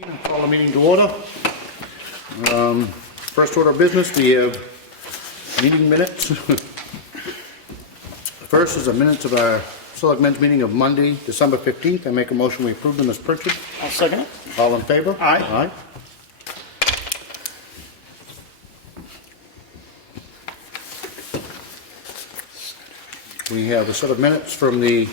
Call the meeting to order. First order of business, we have meeting minutes. First is the minutes of our Selectmen's meeting of Monday, December 15th. I make a motion we approve them as printed. I'll second it. All in favor? Aye. We have a set of minutes from the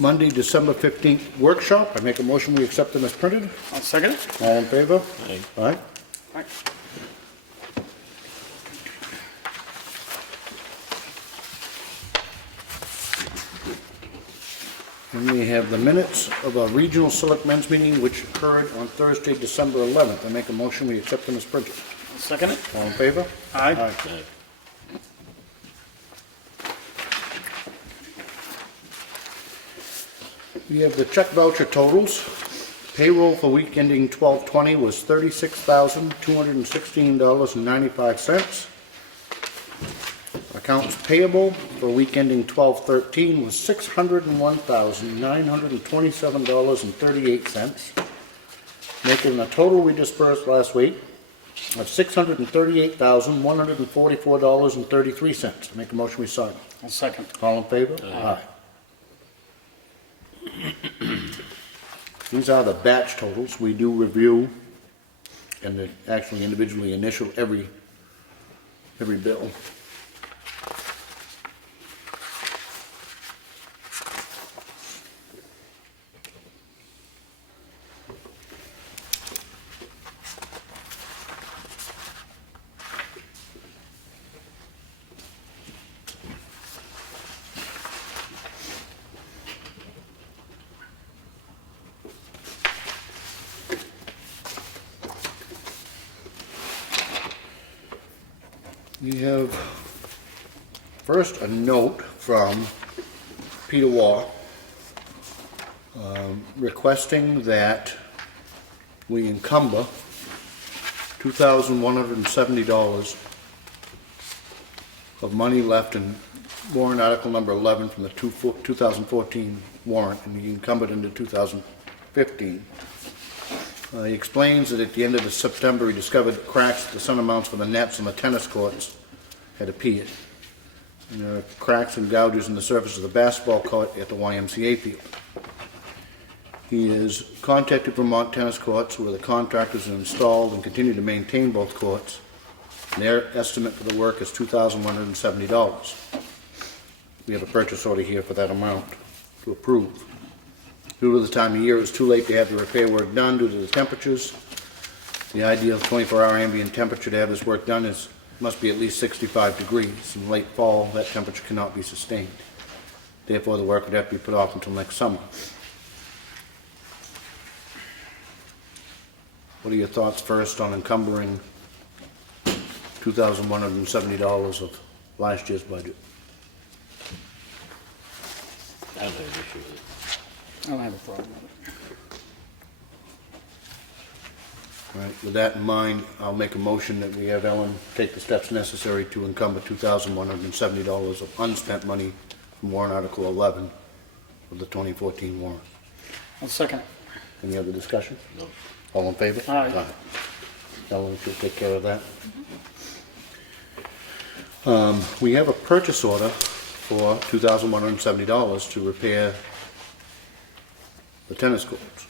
Monday, December 15th workshop. I make a motion we accept them as printed. I'll second it. All in favor? Aye. Aye. Aye. And we have the minutes of a regional selectmen's meeting which occurred on Thursday, December 11th. I make a motion we accept them as printed. I'll second it. All in favor? Aye. Aye. We have the check voucher totals. Payroll for week ending 12/20 was $36,216.95. Accounts payable for week ending 12/13 was $601,927.38, making the total we dispersed last week of $638,144.33. Make a motion we sign. I'll second. All in favor? Aye. These are the batch totals. We do review and they actually individually initial every bill. We have first a note from Peter Waugh requesting that we encumber $2,170 of money left in warrant article number 11 from the 2014 warrant, and he encumbered into 2015. He explains that at the end of September he discovered that cracks at the center mounts for the nets on the tennis courts had appeared. And there are cracks and gouges in the surface of the basketball court at the YMCA field. He has contacted Vermont Tennis Courts, where the contractors have installed and continue to maintain both courts. And their estimate for the work is $2,170. We have a purchase order here for that amount to approve. Due to the time of year, it was too late to have the repair work done due to the temperatures. The ideal 24-hour ambient temperature to have this work done must be at least 65 degrees. In late fall, that temperature cannot be sustained. Therefore, the work would have to be put off until next summer. What are your thoughts first on encumbering $2,170 of last year's budget? I don't have an issue with it. I don't have a problem with it. All right, with that in mind, I'll make a motion that we have Ellen take the steps necessary to encumber $2,170 of unspent money from warrant article 11 of the 2014 warrant. I'll second it. Any other discussion? No. All in favor? Aye. Ellen should take care of that. We have a purchase order for $2,170 to repair the tennis courts.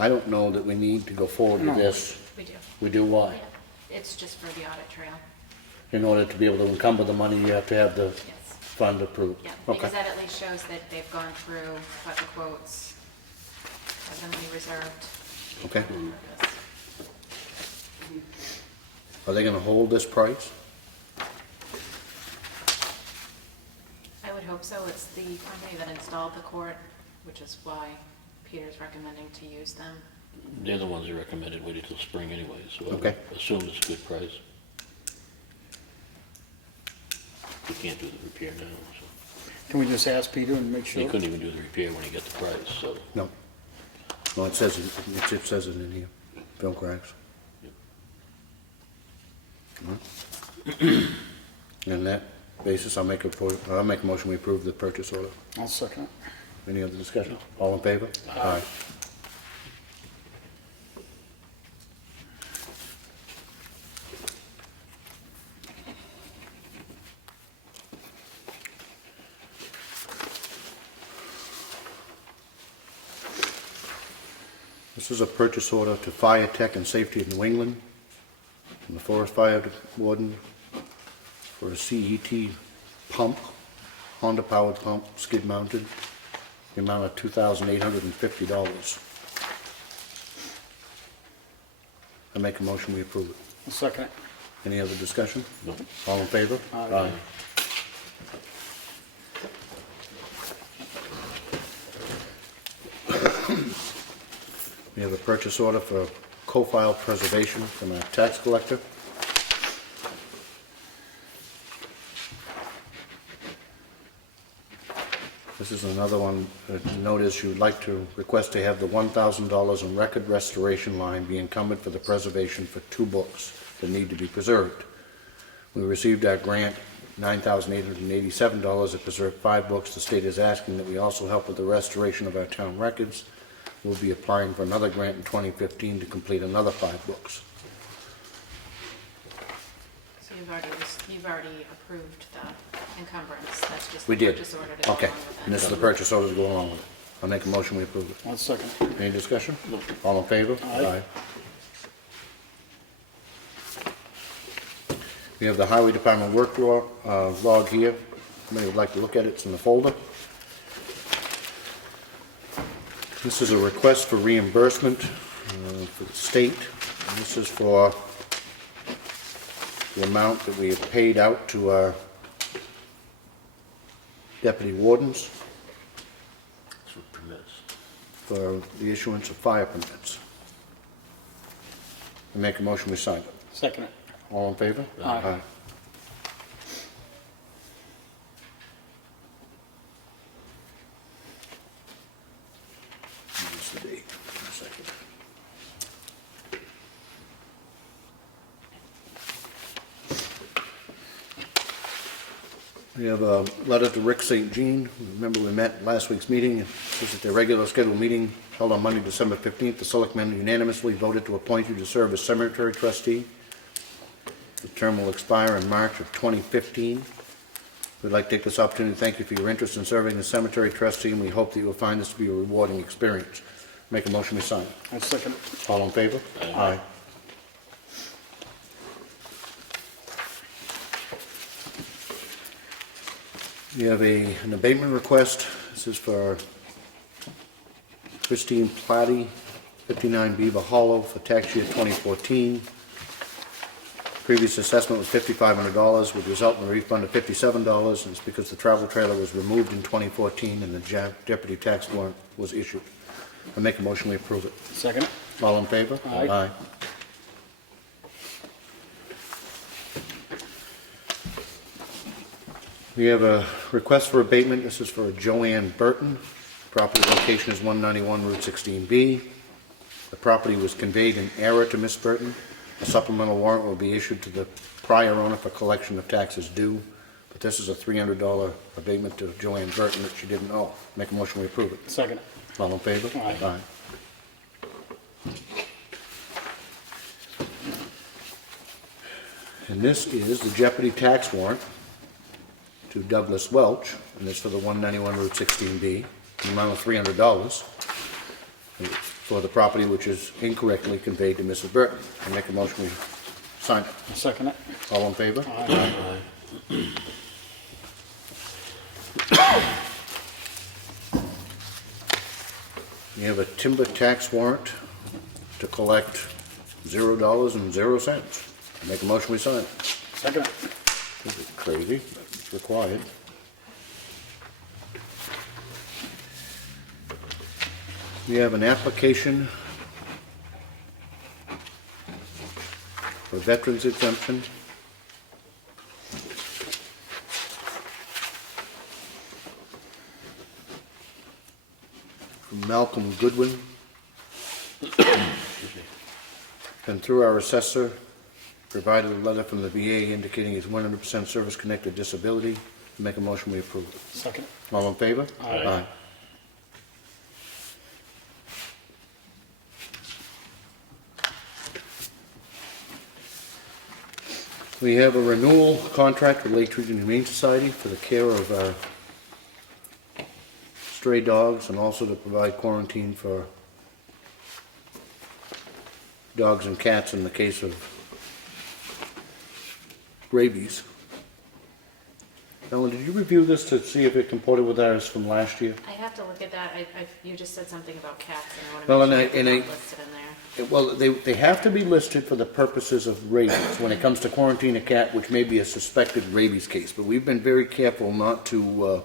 I don't know that we need to go forward with this. We do. We do why? It's just for the audit trail. In order to be able to encumber the money, you have to have the Yes. fund approved. Yeah, Okay. because that at least shows that they've gone through what the quotes have been reserved. Okay. for this. Are they gonna hold this price? I would hope so. It's the company that installed the court, which is why Peter's recommending to use them. They're the ones that recommended waiting till spring anyway, so I Okay. would assume it's a good price. We can't do the repair now, so. Can we just ask Peter and make They sure? couldn't even do the repair when he got the price, so. No. No, it says it in here. Film cracks. And that basis, I'll make a motion we approve the purchase order. I'll second it. Any other discussion? All in favor? Aye. This is a purchase order to Fire Tech and Safety of New England from the Forest Fire Warden for a CET pump, Honda powered pump, skid mounted, the amount of $2,850. I make a motion, we approve it. I'll second it. Any other discussion? No. All in favor? Aye. We have a purchase order for co-file preservation from our tax collector. This is another one. Notice you would like to request to have the $1,000 in record restoration line be encumbered for the preservation for 2 books that need to be preserved. We received our grant, $9,887 to preserve 5 books. The state is asking that we also help with the restoration of our town records. We'll be applying for another grant in 2015 to complete another 5 books. So you've already approved the encumbrance, that's just We the did. purchase order to go Okay, along with it. and this is the purchase order to go along with it. I'll make a motion, we approve it. I'll second it. Any discussion? All in favor? Aye. We have the Highway Department work log here. Somebody would like to look at it, it's in the folder. This is a request for reimbursement for the state. And this is for the amount that we have paid out to our deputy wardens That's what permits. for the issuance of fire permits. I make a motion, we sign it. Second it. All in favor? Aye. What's the date? One second. We have a letter to Rick St. Jean. Remember, we met at last week's meeting. It says at their regular scheduled meeting held on Monday, December 15th, the selectmen unanimously voted to appoint you to serve as cemetery trustee. The term will expire in March of 2015. We'd like to take this opportunity to thank you for your interest in serving as cemetery trustee, and we hope that you will find this to be a rewarding experience. Make a motion, we sign. I'll second it. All in favor? Aye. We have an abatement request. This is for Christine Platty, 59 Beaver Hollow, for tax year 2014. Previous assessment was $5,500, would result in a refund of $57, and it's because the travel trailer was removed in 2014 and the deputy tax warrant was issued. I make a motion, we approve it. Second it. All in favor? Aye. We have a request for abatement. This is for Joanne Burton. Property location is 191 Route 16B. The property was conveyed in error to Miss Burton. A supplemental warrant will be issued to the prior owner for collection of taxes due, but this is a $300 abatement to Joanne Burton that she didn't owe. Make a motion, we approve it. Second it. All in favor? Aye. And this is the Jeopardy tax warrant to Douglas Welch, and it's for the 191 Route 16B, the amount of $300 for the property which is incorrectly conveyed to Mrs. Burton. I make a motion, we sign it. I'll second it. All in favor? We have a timber tax warrant to collect $0.00. I make a motion, we sign it. Second it. This is crazy, but it's required. We have an application for veterans exemption. From Malcolm Goodwin. And through our assessor, provided a letter from the VA indicating his 100% service-connected disability. Make a motion, we approve it. Second it. All in favor? Aye. We have a renewal contract with Lake Region Humane Society for the care of our stray dogs and also to provide quarantine for dogs and cats in the case of rabies. Ellen, did you review this to see if it comported with ours from last year? I have to look at that. You just said something about cats, and I want Well, to make and sure I- it's not listed in there. Well, they have to be listed for the purposes of rabies when it comes to quarantine a cat, which may be a suspected rabies case. But we've been very careful not to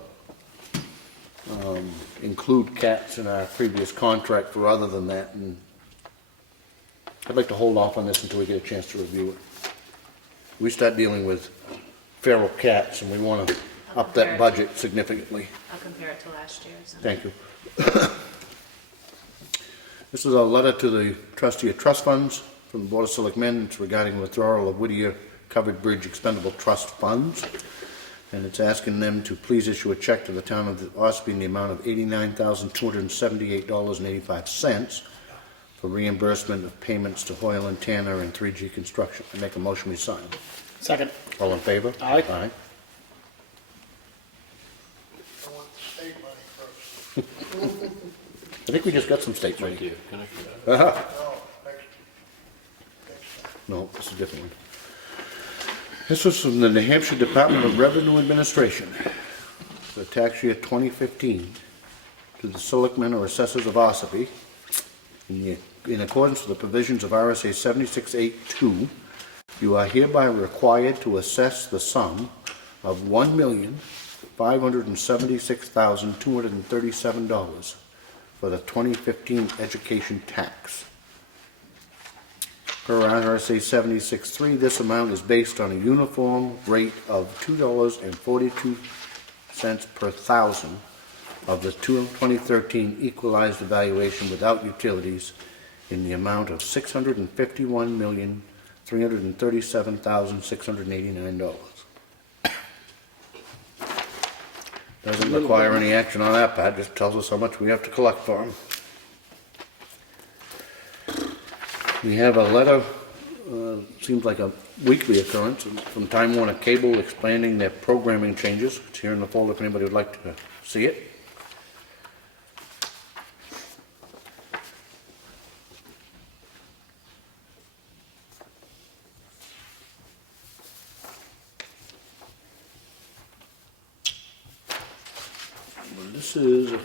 include cats in our previous contract for other than that. And I'd like to hold off on this until we get a chance to review it. We start dealing with feral cats, and we want to up that budget significantly. I'll compare it to last year's. Thank you. This is a letter to the trustee of trust funds from the Board of Selectmen. It's regarding withdrawal of Whittier Covered Bridge Expendable Trust Funds. And it's asking them to please issue a check to the town of Ossipee in the amount of $89,278.85 for reimbursement of payments to Hoyle and Tanner and 3G Construction. I make a motion we sign. Second. All in favor? Aye. Aye. I want the state money first. I think we just got some state It's right money. there. Can I? No, next time. No, this is a different one. This was from the New Hampshire Department of Revenue Administration for tax year 2015 to the selectmen or assessors of Ossipee. In accordance with the provisions of RSA 7682, you are hereby required to assess the sum of $1,576,237 for the 2015 education tax. Per RSA 76.3, this amount is based on a uniform rate of $2.42 per thousand of the 2013 equalized evaluation without utilities in the amount of $651,337,689. Doesn't require any action on that part, just tells us how much we have to collect for them. We have a letter, seems like a weekly occurrence, from Time Warner Cable explaining their programming changes. It's here in the folder if anybody would like to see it. This is a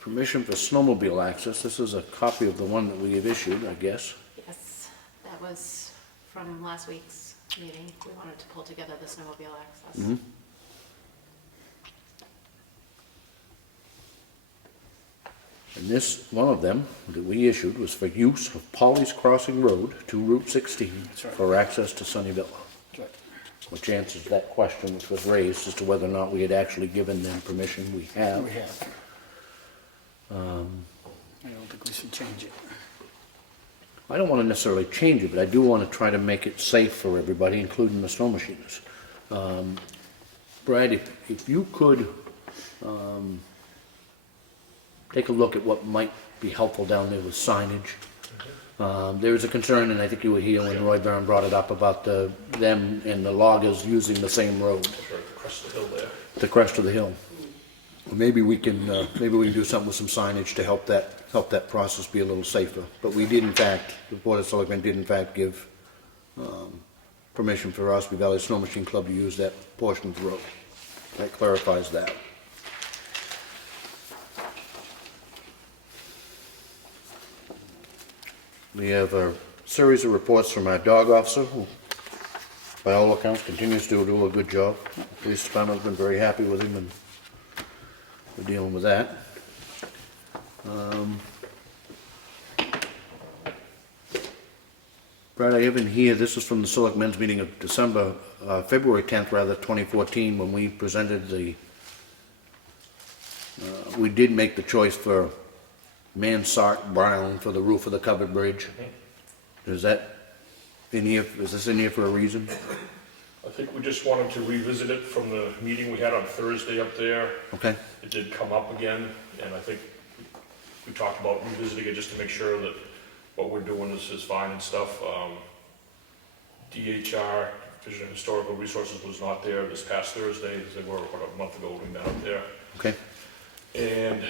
permission for snowmobile access. This is a copy of the one that we have issued, I guess. Yes, that was from last week's meeting. We wanted to pull together the snowmobile access. Mm-hmm. And this, one of them that we issued was for use of Polly's Crossing Road to Route 16 That's right. for access to Sunnyville, That's right. which answers that question which was raised as to whether or not we had actually given them permission. We have. We have. I don't think we should change it. I don't want to necessarily change it, but I do want to try to make it safe for everybody, including the snow machinists. Brad, if you could take a look at what might be helpful down there with signage. There is a concern, and I think you were here when Roy Barron brought it up, about them and the loggers using the same road. That's right, across the hill there. The crest of the hill. Maybe we can do something with some signage to help that process be a little safer. But we did in fact, the Board of Selectmen did in fact give permission for Ossipee Valley Snow Machine Club to use that portion of the road. That clarifies that. We have a series of reports from our dog officer, who by all accounts continues to do a good job. The police department's been very happy with him, and we're dealing with that. Brad, I have in here, this is from the Selectmen's meeting of February 10th, rather, 2014, when we presented the, we did make the choice for Mansart Brown for the roof of the covered bridge. Is that in here, is this in here for a reason? I think we just wanted to revisit it from the meeting we had on Thursday up there. Okay, It did come up again, and I think we talked about revisiting it just to make sure that what we're doing is fine and stuff. DHR Division of Historical Resources was not there this past Thursday, as they were about a month ago when we met up there. Okay. And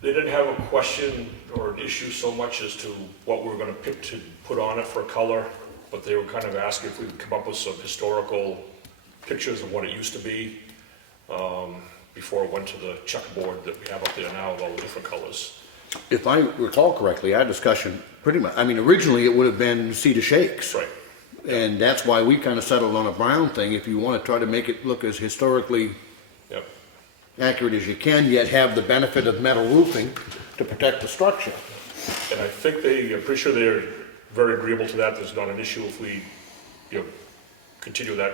they didn't have a question or an issue so much as to what we were gonna pick to put on it for a color, but they were kind of asking if we could come up with some historical pictures of what it used to be, before it went to the checkerboard that we have up there now with all the different colors. If I recall correctly, our discussion, pretty much, I mean, originally it would have been cedar shakes. Right. And that's why we kind of settled on a brown thing, if you want to try to make it look as historically Yep. accurate as you can, yet have the benefit of metal roofing to protect the structure. And I think I'm pretty sure they're very agreeable to that. There's not an issue if we, continue that,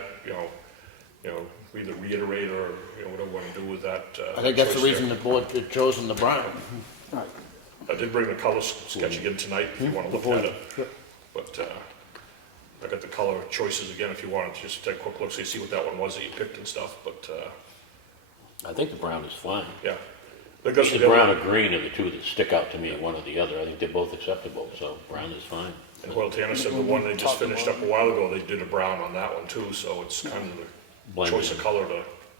we either reiterate or, whatever we want to do with that. I think that's the choice reason the board had chosen the brown. Right. there. I did bring the color sketch again tonight if you want to look at it. But I got the color choices again if you want to just take a quick look, so you see what that one was that you picked and stuff. But, I think the brown is fine. yeah. I think that's The what brown or green are the two that stick out to me, one or the other. I think they're both acceptable, so brown is fine. And Hoyle Tanner said the one they just finished up a while ago, they did a brown on that one too, so it's kind of the Blended. choice of color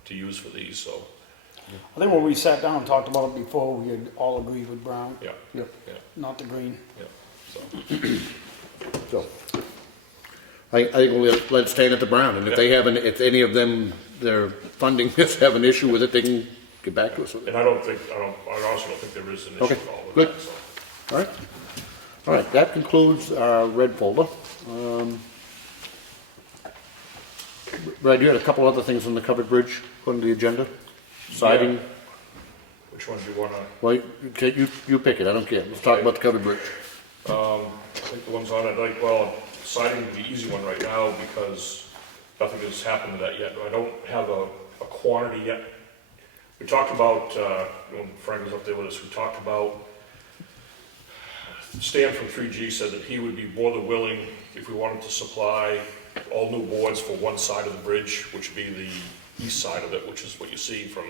to use for these, so, I think when we sat down and talked about it before, we had all agreed with brown, yeah, Yep. yeah, not the green. yeah. So, So, I think we'll let it stand at the brown, and if they have, if any of them, their funding have an issue with it, they can get back to us with it. and I honestly don't think there is an issue Okay, at all with good. that, so. All right? All right, that concludes our red folder. Brad, you had a couple other things on the covered bridge on the agenda? Siding? Which one do you wanna, Well, you pick it, I don't care. Let's talk about the covered bridge. I think the ones on it, siding would be the easy one right now because nothing has happened to that yet. I don't have a quantity yet. We talked about, when Frank was up there with us, we talked about, Stan from 3G said that he would be more than willing if we wanted to supply all new boards for one side of the bridge, which would be the east side of it, which is what you see from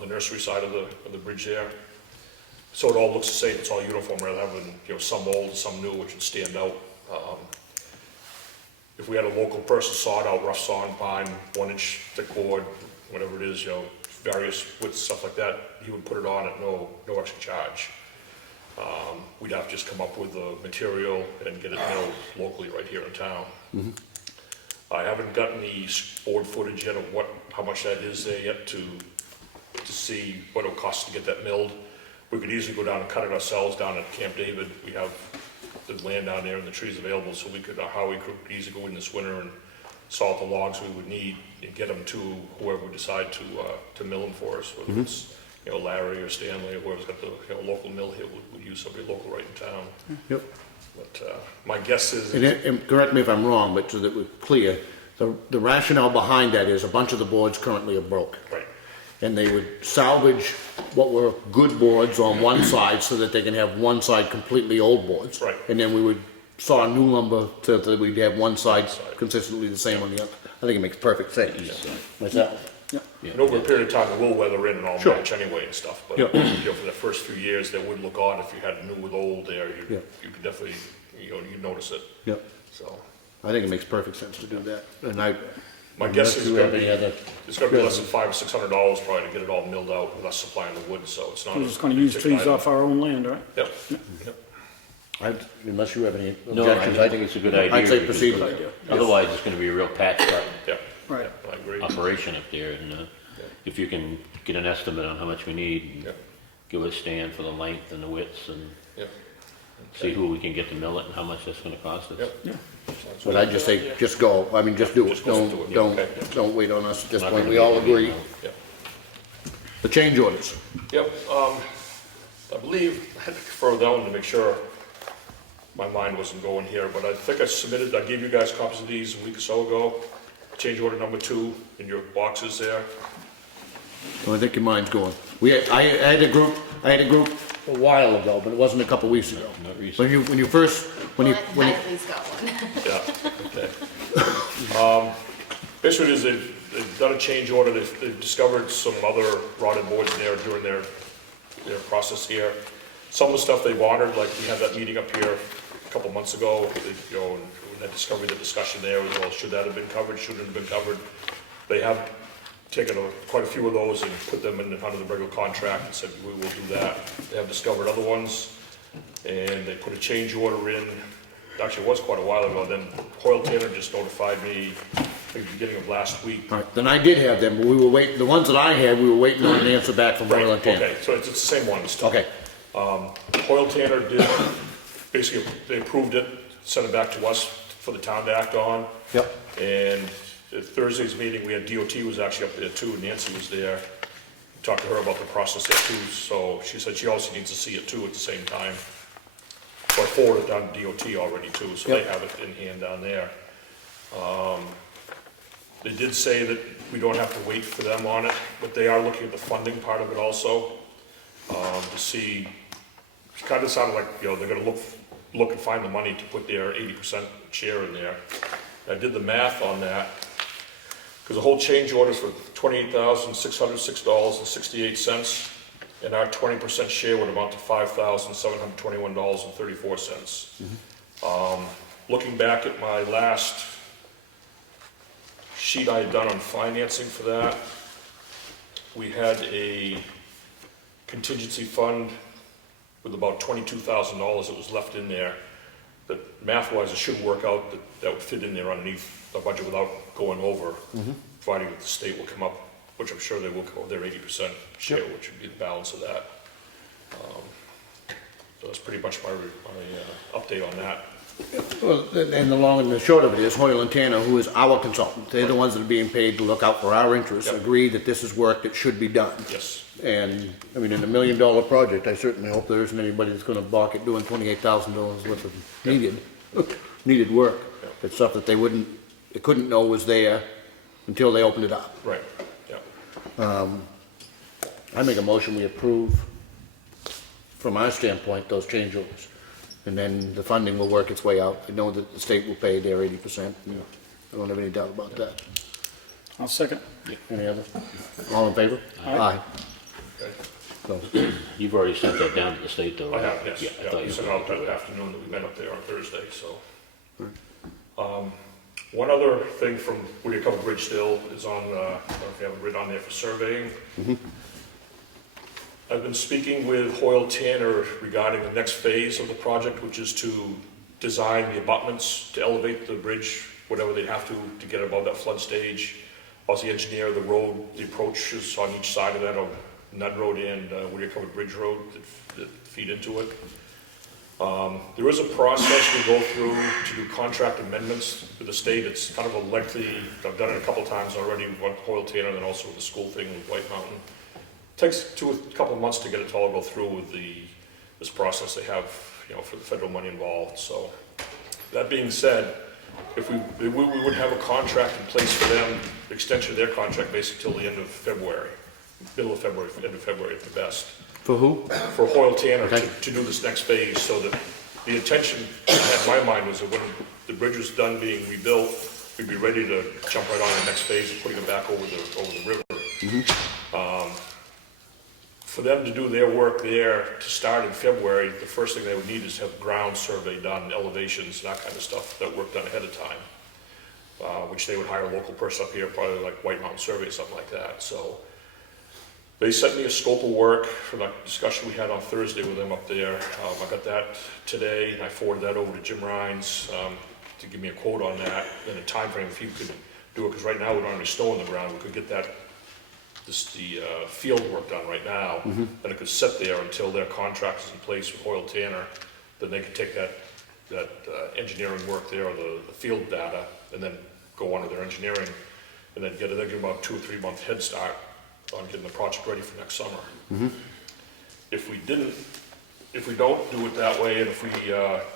the nursery side of the bridge there. So it all looks the same, it's all uniform rather than having, some old, some new, which would stand out. If we had a local person saw it out, rough sawn pine, 1-inch thick board, whatever it is, various widths, stuff like that, he would put it on at no extra charge. We'd have to just come up with the material and get it milled locally right here in town. I haven't gotten the board footage yet of how much that is there yet to see what it'll cost to get that milled. We could easily go down and cut it ourselves down at Camp David. We have the land down there and the trees available, so we could easily go in this winter and salt the logs we would need and get them to whoever we decide to mill them for us, whether it's Larry or Stanley or whoever's got the local mill here, would use somebody local right in town. Yep. But my guess is, And correct me if I'm wrong, but so that we're clear, the rationale behind that is a bunch of the boards currently are broke. right, And they would salvage what were good boards on one side so that they can have one side completely old boards. Right. And then we would saw new lumber so that we'd have one side consistently the same on the other. I think it makes perfect sense. East side. Myself. Yeah. and over a period of time, it will weather in and all Sure. match anyway and stuff, but, Yeah. for the first few years, that would look odd if you had new with old there, Yeah. you could definitely, you'd notice it, Yep. so. I think it makes perfect sense to do that. And My guess is unless you have any other. it's gonna be less than $500 or $600 probably to get it all milled out with us supplying the wood, so it's not. We're a just gonna use big trees item. off our own land, right? Yep, Unless you have any No, I objections, think it's a good idea. I'd say because proceed. Good idea. Otherwise, it's gonna be a real patched up yep, Right. I agree. operation up there, and if you can get an estimate on how much we need, Yep, give us a stand for the length and the widths, and yep, see who we can get to mill it and how much that's gonna cost us. yep. But I'd just say, just go. I mean, just do it. Just go do it, yeah, okay. Don't wait on us at this Not point. gonna We be all a big agree. amount. Yep. The change orders. Yep, I believe, I had to confer down to make sure my mind wasn't going here, but I think I gave you guys copies of these a week or so ago. Change order number 2 in your boxes there. So I think your mind's going. I had a group a while ago, but it wasn't a couple weeks ago. Not recent. When you first, Well, I at least got one. Yeah, okay. Basically, is they've done a change order, they've discovered some other rotted boards there during their process here. Some of the stuff they've honored, like we had that meeting up here a couple months ago, and when that discussion there was, well, should that have been covered, shouldn't it have been covered? They have taken quite a few of those and put them in under the regular contract and said, we will do that. They have discovered other ones, and they put a change order in. Actually, it was quite a while ago. Then Hoyle Tanner just notified me at the beginning of last week. All right, then I did have them, but we were waiting, the ones that I had, we were waiting on an answer back from Right, Royal and Tanner. okay, so it's the same ones. Okay, Hoyle Tanner did, basically, they approved it, sent it back to us for the town to act on. yep, And at Thursday's meeting, we had DOT was actually up there too, Nancy was there. Talked to her about the process there too, so she said she also needs to see it too at the same time. So I forwarded it down to DOT already too, so they Yep. have it in hand down there. They did say that we don't have to wait for them on it, but they are looking at the funding part of it also, to see, it kind of sounded like, they're gonna look and find the money to put their 80% share in there. I did the math on that, because the whole change order is for $28,606.68, and our 20% share would amount to $5,721.34. Looking back at my last sheet I had done on financing for that, we had a contingency fund with about $22,000 that was left in there. That math-wise, it should work out that would fit in there underneath the budget without going over, providing that the state will come up, which I'm sure they will come up with their 80% share, which would be the balance of that. So that's pretty much my update on that. well, and the long and the short of it is Hoyle and Tanner, who is our consultant, they're the ones that are being paid to look out for our interests, Yep. agree that this is work that should be done. Yes, And, I mean, in $1 million project, I certainly hope there isn't anybody that's gonna balk at doing $28,000 worth of needed work. Yep. It's stuff that they couldn't know was there until they opened it up. right, yeah. I make a motion, we approve, from our standpoint, those change orders. And then the funding will work its way out. I know that the state will pay their 80%. I don't have any doubt about that. I'll second. Any other? All in favor? Aye. Okay. So, You've already sent that down to the state though, I right? have, yes, Yeah, I yeah, thought we you sent were out going that to. afternoon that we met up there on Thursday, so. One other thing from Woody Covered Bridge still is on, I don't know if you have it written on there for surveying. I've been speaking with Hoyle Tanner regarding the next phase of the project, which is to design the abutments to elevate the bridge, whatever they have to get above that flood stage. Also engineer the road, the approaches on each side of that, on Nudd Road and Woody Covered Bridge Road that feed into it. There is a process we go through to do contract amendments with the state. It's kind of a lengthy, I've done it a couple times already with Hoyle Tanner and then also with the school thing with White Mountain. Takes a couple of months to get it to all go through with this process they have, for the federal money involved. So that being said, if we would have a contract in place for them, the extension of their contract basically till the end of February, middle of February, end of February at the best. for who? For Hoyle Tanner Okay. to do this next phase, so that the intention I had in my mind was that when the bridge was done being rebuilt, we'd be ready to jump right on the next phase, putting it back over the river. For them to do their work there to start in February, the first thing they would need is to have ground survey done, elevations, that kind of stuff, that work done ahead of time. Which they would hire a local person up here, probably like White Mountain Survey, something like that, so. They sent me a scope of work for the discussion we had on Thursday with them up there. I got that today, and I forwarded that over to Jim Rhines to give me a quote on that, and a time frame if he could do it, because right now we don't have any snow on the ground. We could get the field work done right now, and it could sit there until their contract is in place with Hoyle Tanner. Then they could take that engineering work there, or the field data, and then go on to their engineering, and then give about 2 or 3 month head start on getting the project ready for next summer. If we don't do it that way, and if we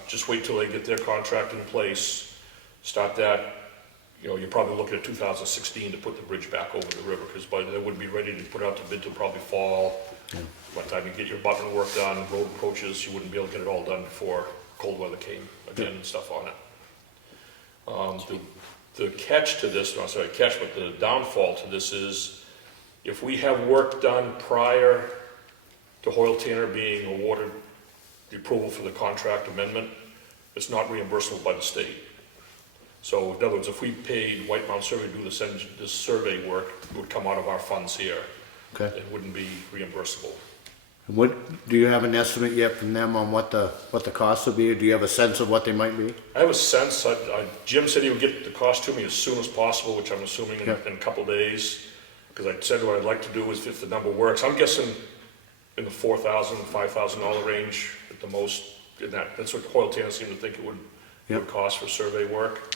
just wait till they get their contract in place, start that, you're probably looking at 2016 to put the bridge back over the river, because they wouldn't be ready to put out the bid till probably fall. By the time you get your abutment work done, road approaches, you wouldn't be able to get it all done before cold weather came again and stuff on it. The catch to this, not sorry, catch, but the downfall to this is, if we have work done prior to Hoyle Tanner being awarded the approval for the contract amendment, it's not reimbursable by the state. So in other words, if we paid White Mountain Survey to do this survey work, it would come out of our funds here. Okay. It wouldn't be reimbursable. Do you have an estimate yet from them on what the cost would be, or do you have a sense of what they might be? I have a sense, Jim said he would get the cost to me as soon as possible, which I'm assuming in Yep. a couple days. Because I said what I'd like to do is if the number works, I'm guessing in the $4,000, $5,000 range at the most. That's what Hoyle Tanner seemed to think it would Yep. cost for survey work.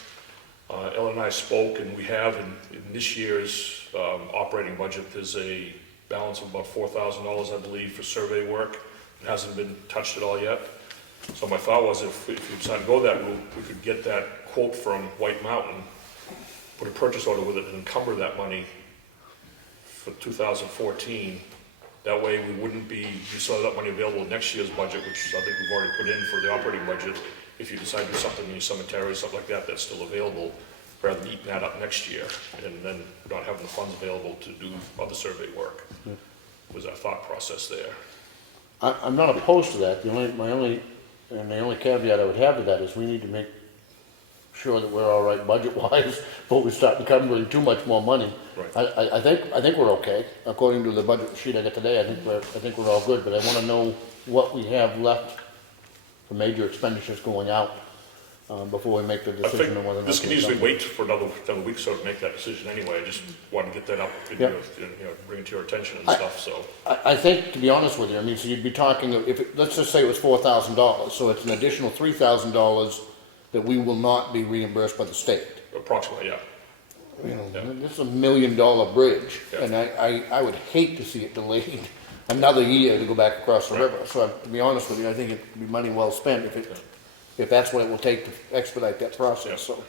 Ellen and I spoke, and we have in this year's operating budget, there's a balance of about $4,000, I believe, for survey work. It hasn't been touched at all yet. So my thought was if you decide to go that route, we could get that quote from White Mountain, put a purchase order with it, and encumber that money for 2014. That way we wouldn't be, you saw that money available in next year's budget, which I think we've already put in for the operating budget. If you decide to do something in your cemetery, something like that, that's still available, rather than eating that up next year, and then not having the funds available to do other survey work, was our thought process there. I'm not opposed to that. The only caveat I would have to that is we need to make sure that we're all right budget-wise before we start encumbering too much more money. Right. I think we're okay. According to the budget sheet I got today, I think we're all good, but I wanna know what we have left for major expenditures going out, before we make the I decision on whether or think not. this can to do easily something. wait for another week or so to make that decision anyway. I just wanted to get that up, and, Yep. bring it to your attention and I- stuff, so. I think, to be honest with you, I mean, so you'd be talking, let's just say it was $4,000, so it's an additional $3,000 that we will not be reimbursed by the state. Approximately, yeah. You know, Yeah. this is $1 million bridge, Yeah. and I would hate to see it delayed another year to go back across the Right. river. So to be honest with you, I think it'd be money well spent if that's what it will take to expedite that process, so.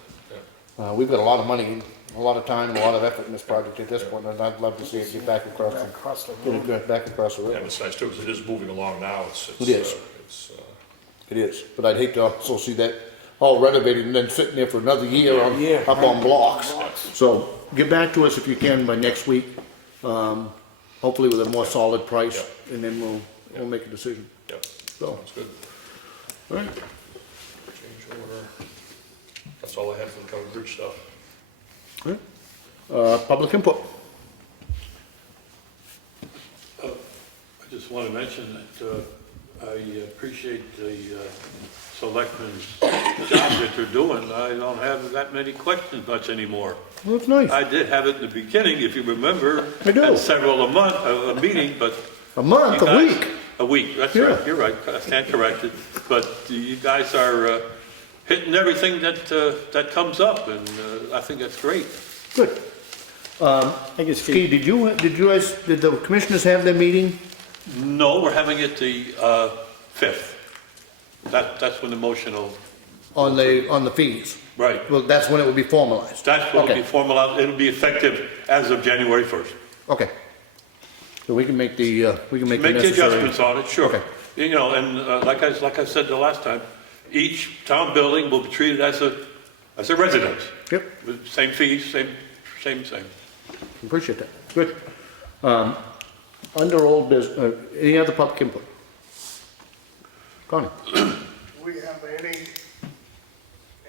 We've got a lot of money, a lot of time, a lot of effort in this project at this point, and I'd love to see it get back across, Across the get road. it back across the And river. it's nice too, because it is moving along now. It is. It is, but I'd hate to also see that all renovated and then sitting there for another year on, Yeah. up on blocks. So get back to us if you can by next week, hopefully with a more solid price, and then we'll make a decision. Yep, So, sounds good. all right. Change order. That's all I had for the covered bridge stuff. Public input. I just want to mention that I appreciate the selectmen's job that they're doing. I don't have that many questions much anymore. Well, that's nice. I did have it in the beginning, if you remember. I do. Had several a meeting, but. A month, you a guys- week. A week, that's Yeah. right, you're right, I stand corrected. But you guys are hitting everything that comes up, and I think that's great. Good. I think it's Steve, did the commissioners have their meeting? No, we're having it the 5th. That's when the motion will, On the fees? right. Well, that's when it will be formalized? That's what will Okay. be formalized, it'll be effective as of January 1st. Okay. So we can make the, Make the necessary. adjustments on it, sure. Okay. You know, and like I said the last time, each town building will be treated as a residence. Yep, With same fees, same. appreciate that. Good. Under old business, any other public input? Connie? Do we have any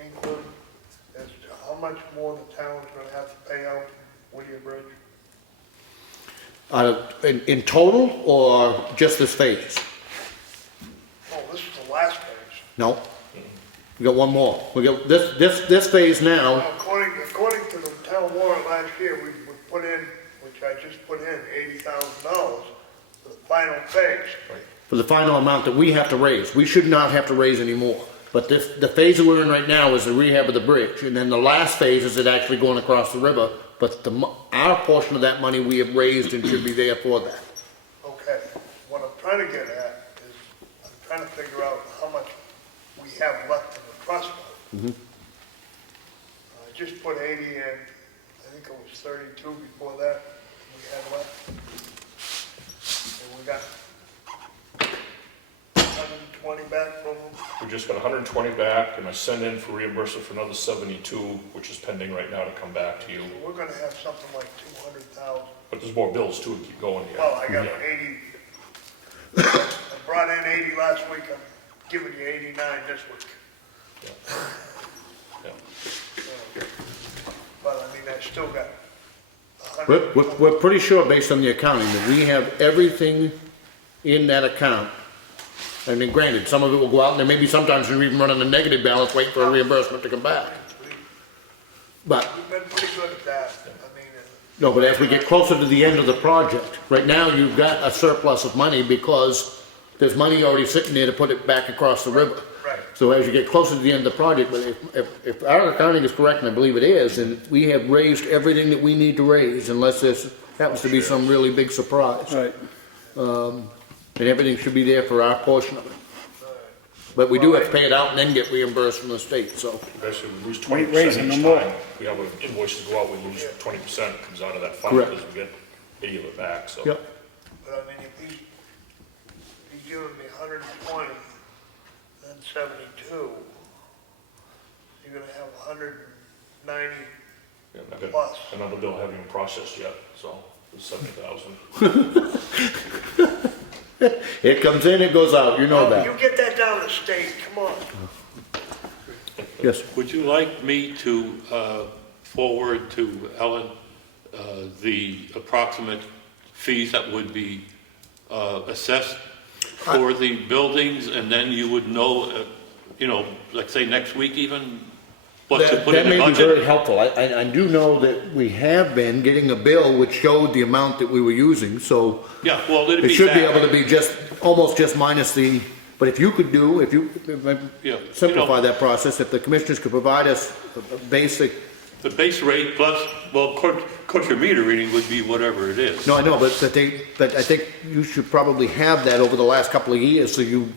inkling as to how much more the town's gonna have to pay out Whittier Bridge? In total, or just this phase? Oh, this is the last phase. No. We got one more. We got this phase now. Now, according to the town warrant last year, we put in, which I just put in, $80,000 for the final phase. For the final amount that we have to raise. We should not have to raise any more. But the phase that we're in right now is the rehab of the bridge, and then the last phase is it actually going across the river. But our portion of that money we have raised and should be there for that. Okay, what I'm trying to get at is, I'm trying to figure out how much we have left in the trust fund. I just put 80 in, I think it was 32 before that we had left. And we got 120 back from them. We just got 120 back, and I sent in for reimbursement for another 72, which is pending right now to come back to you. So we're gonna have something like 200,000. But there's more bills too to keep going here. Well, I got Yeah. 80, I brought in 80 last week, I'm giving you 89 this week. Yeah. But I mean, I still got 100. We're pretty sure, based on the accounting, that we have everything in that account. I mean, granted, some of it will go out, and there may be sometimes we're even running a negative balance, waiting for a reimbursement to come back. But, We've been pretty good at that. I mean, no, but as we get closer to the end of the project, right now, you've got a surplus of money because there's money already sitting there to put it back across the river. right. So as you get closer to the end of the project, but if our accounting is correct, and I believe it is, then we have raised everything that we need to raise, unless there happens to be some really big surprise. Right. And everything should be there for our portion of it. But we do have to pay it out and then get reimbursed from the state, so. Basically, we lose We ain't 20% raising each no more. time. We have invoices go out, we lose 20%, comes out of that fund, Correct. because we get 80 of it back, so. Yep. But I mean, if he's giving me 120, then 72, you're gonna have 190. Yeah, I've got Plus. another bill haven't even processed yet, so it's 70,000. It comes in, it goes out, you know You that. get that down the state, come on. Yes. Would you like me to forward to Ellen the approximate fees that would be assessed for the buildings, and then you would know, like say next week even, what to put in the That may be very budget? helpful. I do know that we have been getting a bill which showed the amount that we were using, so Yeah, well, it'd it be should be that. able to be almost just minus the, but if you could Yeah, simplify that process, if the commissioners could provide us a basic, The base rate plus, well, of course, your meter reading would be whatever it is. no, I know, but I think you should probably have that over the last couple of years, so you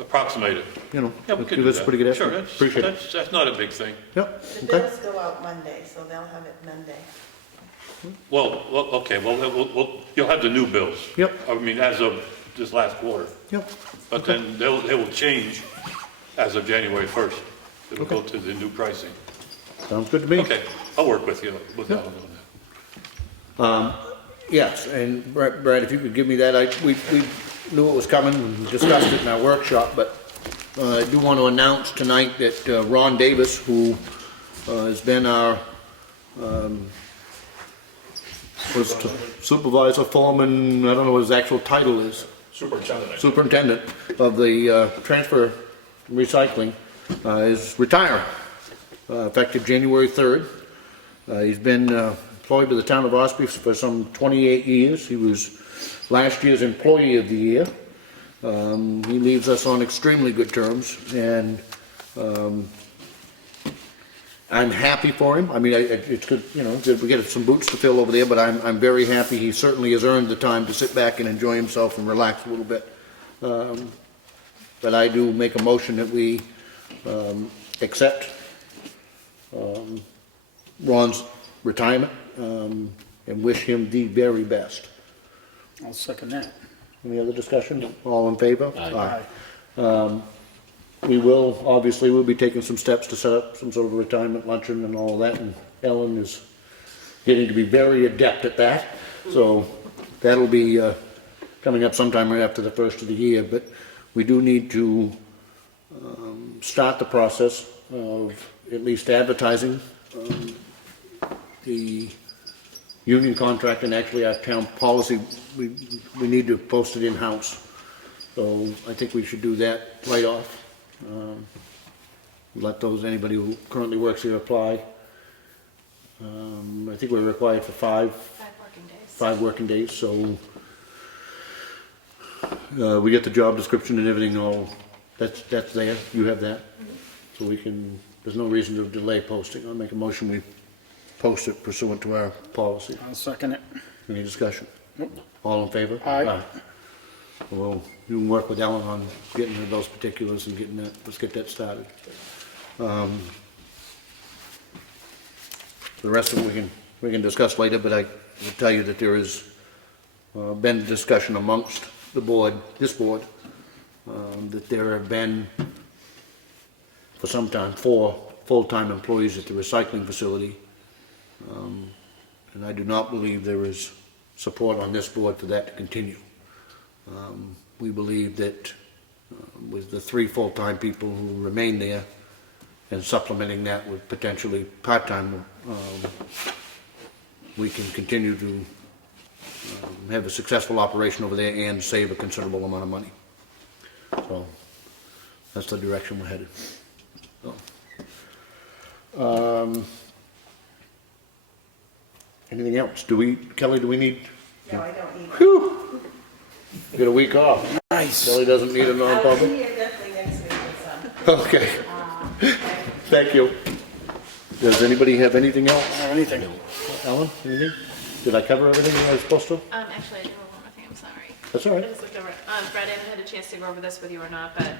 Approximate it. know, Yeah, we could give do us a that. pretty good Sure, estimate. Appreciate it. that's not a big thing. Yep, The okay. bills go out Monday, so they'll have it Monday. Well, okay, you'll have the new bills. Yep. I mean, as of this last quarter. Yep, But then they will change as of January 1st. It'll go to the new pricing. sounds good to me. Okay, I'll work with you, with Ellen on that. Yes, and Brad, if you could give me that, we knew it was coming, and discussed it in our workshop, but I do want to announce tonight that Ron Davis, who has been our was supervisor, foreman, I don't know what his actual title is, superintendent of the transfer recycling, is retiring, effective January 3rd. He's been employed with the town of Ossipee for some 28 years. He was last year's Employee of the Year. He leaves us on extremely good terms, and I'm happy for him. I mean, it's good, good we get some boots to fill over there, but I'm very happy. He certainly has earned the time to sit back and enjoy himself and relax a little bit. But I do make a motion that we accept Ron's retirement and wish him the very best. I'll second that. Any other discussion? All in favor? Aye. We'll be taking some steps to set up some sort of a retirement luncheon and all of that, and Ellen is getting to be very adept at that. So that'll be coming up sometime right after the first of the year, but we do need to start the process of at least advertising the union contract, and actually our town policy, we need to post it in-house. So I think we should do that right off. Let anybody who currently works here apply. I think we're required for 5 working days. 5 working days, so we get the job description and everything all, that's there, you have that? So there's no reason to delay posting. I'll make a motion, we post it pursuant to our policy. I'll second it. Any discussion? Nope. All in favor? Aye. Well, you can work with Ellen on getting her those particulars and let's get that started. The rest of it we can discuss later, but I will tell you that there has been discussion amongst the board, this board, that there have been for some time 4 full-time employees at the recycling facility. And I do not believe there is support on this board for that to continue. We believe that with the 3 full-time people who remain there, and supplementing that with potentially part-time, we can continue to have a successful operation over there and save a considerable amount of money. So that's the direction we're headed. So, anything else? Kelly, do we need? No, I don't need it. Whew! Get a week off. Nice. Kelly doesn't need a I'll be non-public? here definitely next week with some. Okay. Thank you. Does anybody have anything else? Or anything. Ellen, anything? Did I cover everything I was supposed to? Actually, I do have one more thing, I'm sorry. That's all I right. just looked over, Brett, I haven't had a chance to go over this with you or not, but,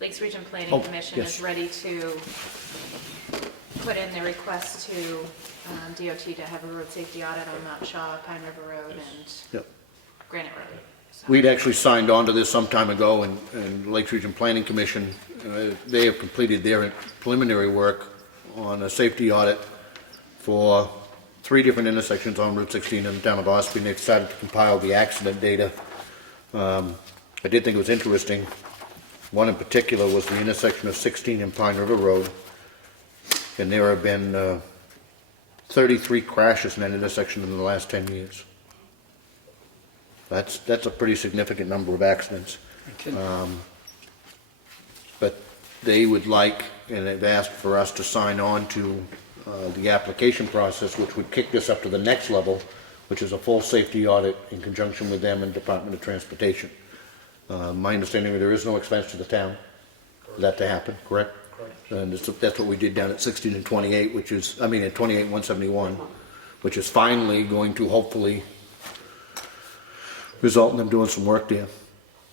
Lakes Region Oh, Planning Commission yes. is ready to put in the request to, DOT to have a road safety audit on Mount Shaw, Pine River Road, and Yep. Granite Road. So- We'd actually signed on to this some time ago, and Lakes Region Planning Commission, they have completed their preliminary work on a safety audit for 3 different intersections on Route 16 in the town of Ossipee, and they've started to compile the accident data. I did think it was interesting. One in particular was the intersection of 16 and Pine River Road, and there have been 33 crashes in that intersection in the last 10 years. That's a pretty significant number of accidents. But they would like, and they've asked for us to sign on to the application process, which would kick this up to the next level, which is a full safety audit in conjunction with them and Department of Transportation. My understanding is there is no expense to the town for that to happen, correct? Correct. And that's what we did down at 16 and 28, at 28 and 171, which is finally going to hopefully result in them doing some work there.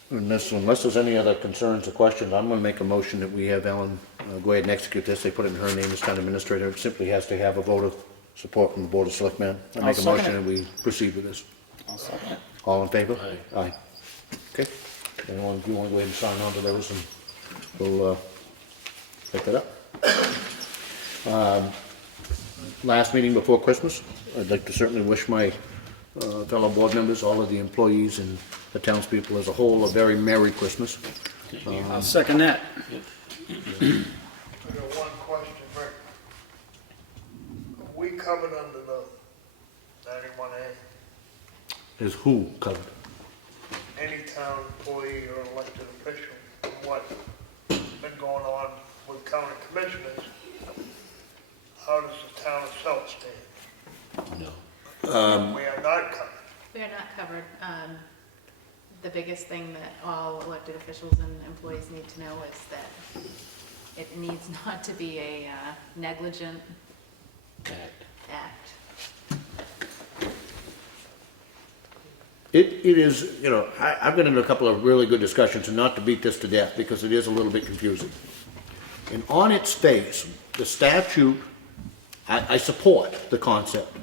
Unless there's any other concerns or questions, I'm gonna make a motion that we have Ellen go ahead and execute this. They put it in her name as town administrator. It simply has to have a vote of support from the Board of Selectmen. I I'll make a second motion it. that we proceed with this. I'll second it. All in favor? Aye. Aye. Okay. Anyone, you wanna go ahead and sign on to those, and we'll pick that up. Last meeting before Christmas, I'd like to certainly wish my fellow board members, all of the employees and the townspeople as a whole, a very Merry Christmas. I'll second that. I got one question, Rick. Are we covered under the 91A? Is who covered? Any town employee or elected official, and what's been going on with county commissioners, how does the town itself stand? No. We are not covered. We are not covered. The biggest thing that all elected officials and employees need to know is that it needs not to be a negligent act. It is, I've been in a couple of really good discussions, and not to beat this to death, because it is a little bit confusing. And on its face, the statute, I support the concept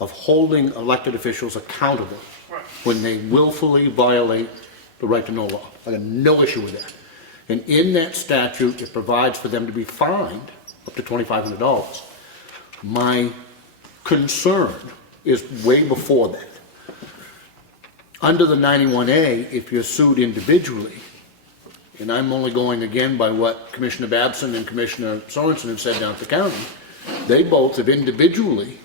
of holding elected officials accountable when they willfully violate the right to know law. I got no issue with that. And in that statute, it provides for them to be fined up to $2,500. My concern is way before that. Under the 91A, if you're sued individually, and I'm only going again by what Commissioner Babson and Commissioner Sorensen have said down at the county, they both have individually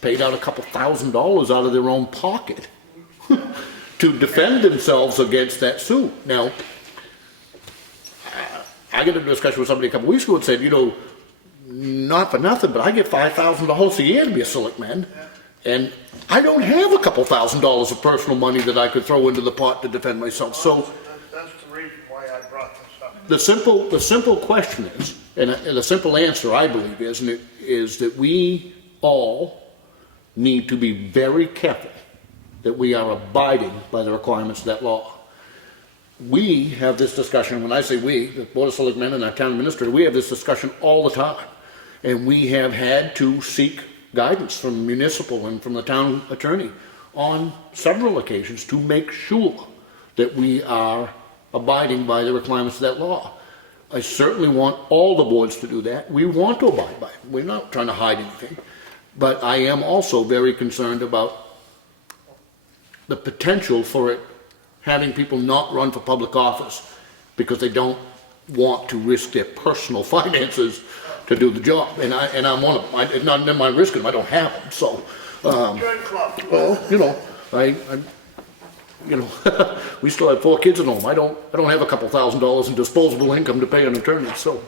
paid out a couple $1,000s out of their own pocket to defend themselves against that suit. Now, I got a discussion with somebody a couple weeks ago and said, not for nothing, but I get $5,000 a year to be a selectman, and I don't have a couple $1,000s of personal money that I could throw into the pot to defend myself. So That's the reason why I brought this up. the simple question is, and the simple answer I believe is that we all need to be very careful that we are abiding by the requirements of that law. We have this discussion, when I say we, the Board of Selectmen and our town administrator, we have this discussion all the time. And we have had to seek guidance from municipal and from the town attorney on several occasions to make sure that we are abiding by the requirements of that law. I certainly want all the boards to do that. We want to abide by it. We're not trying to hide anything. But I am also very concerned about the potential for it having people not run for public office because they don't want to risk their personal finances to do the job, and I'm one of them. It's not in my risking them, I don't have them, so, Join club. well, you know, you know, we still have 4 kids at home. I don't have a couple $1,000s in disposable income to pay an attorney, so.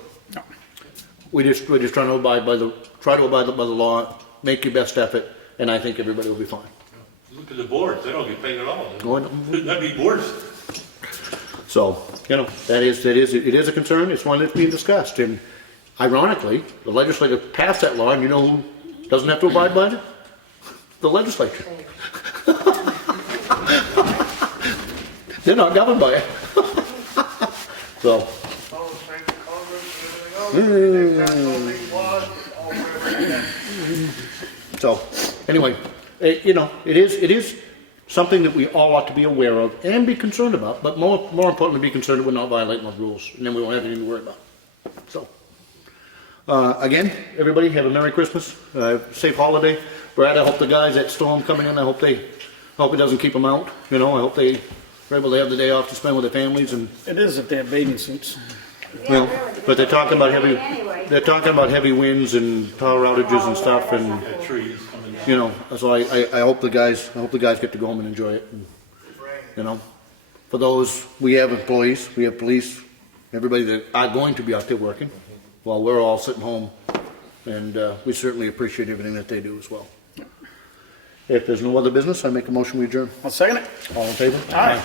We're just trying to abide by the law, make your best effort, and I think everybody will be fine. Look at the boards, they don't get paid at all. Oh, I know. That'd be worse. So, you know, it is a concern, it's one that's being discussed, and ironically, the legislature passed that law, and you know who doesn't have to abide by it? The legislature. They're not governed by it. So, All the same Congress and everything else. They've got all these laws, all over that. so, anyway, you know, it is something that we all ought to be aware of and be concerned about, but more importantly, be concerned that we're not violating the rules, and then we won't have anything to worry about. So, again, everybody have a Merry Christmas, safe holiday. Brad, I hope the guys at Storm coming in, I hope it doesn't keep them out, you know, I hope they're able to have the day off to spend with their families, and, It is if they have bathing suits. well, but they're talking about heavy winds and power outages and stuff, and, Yeah, trees coming down. you know, so I hope the guys get to go home and enjoy it, and, you know, for those, we have employees, we have police, everybody that are going to be out there working, while we're all sitting home, and we certainly appreciate everything that they do as well. If there's no other business, I make a motion we adjourn. I'll second it. All in favor? Aye.